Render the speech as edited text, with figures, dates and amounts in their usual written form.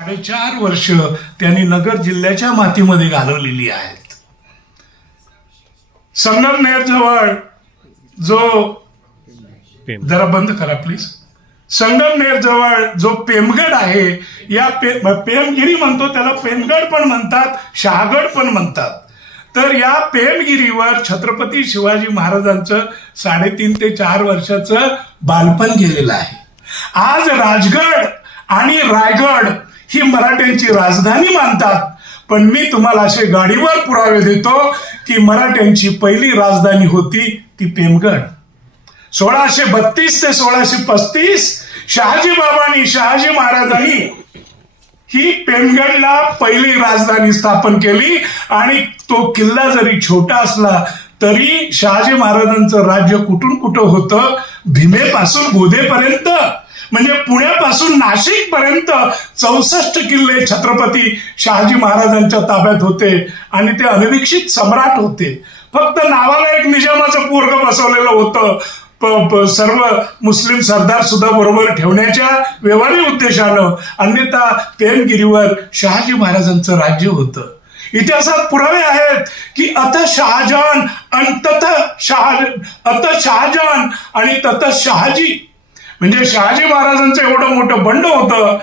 4.5 वर्ष त्यांनी नगर जिल्ह्याच्या मातीमध्ये घालवलेली आहेत. संगमनेर जवळ जो जरा बंद करा प्लीज. संगमनेर जवळ जो पेमगड आहे, या पेमगिरी म्हणतो, त्याला पेमगड पण म्हणतात, शहागड पण म्हणतात. तर या पेमगिरीवर छत्रपती शिवाजी महाराजांचं 3.5 ते 4 वर्षाचं बालपण गेलेलं आहे. आज राजगड आणि रायगड ही मराठ्यांची राजधानी मानतात, पण मी तुम्हाला असे गाडीवर पुरावे देतो की मराठ्यांची पहिली राजधानी होती ती पेमगड. 1632 ते 1635 शहाजी महाराजांनी ही पेमगडला पहिली राजधानी स्थापन केली. आणि तो किल्ला जरी छोटा असला तरी शहाजी महाराजांचं राज्य कुठून कुठं होतं, भीमेपासून गोदेपर्यंत, म्हणजे पुण्यापासून नाशिक पर्यंत 64 किल्ले छत्रपती शहाजी महाराजांच्या ताब्यात होते. आणि ते अनभिक्षित सम्राट होते. फक्त नावाला एक निजामाचं पोरग बसवलेलं होतं, सर्व मुस्लिम सरदार सुद्धा बरोबर ठेवण्याच्या व्यवहारी उद्देशानं. अन्यथा पेमगिरीवर शहाजी महाराजांचं राज्य होतं. इतिहासात पुरावे आहेत की अत शहाजहान आणि तत शहाजी, म्हणजे शहाजी महाराजांचं एवढं मोठं बंड होतं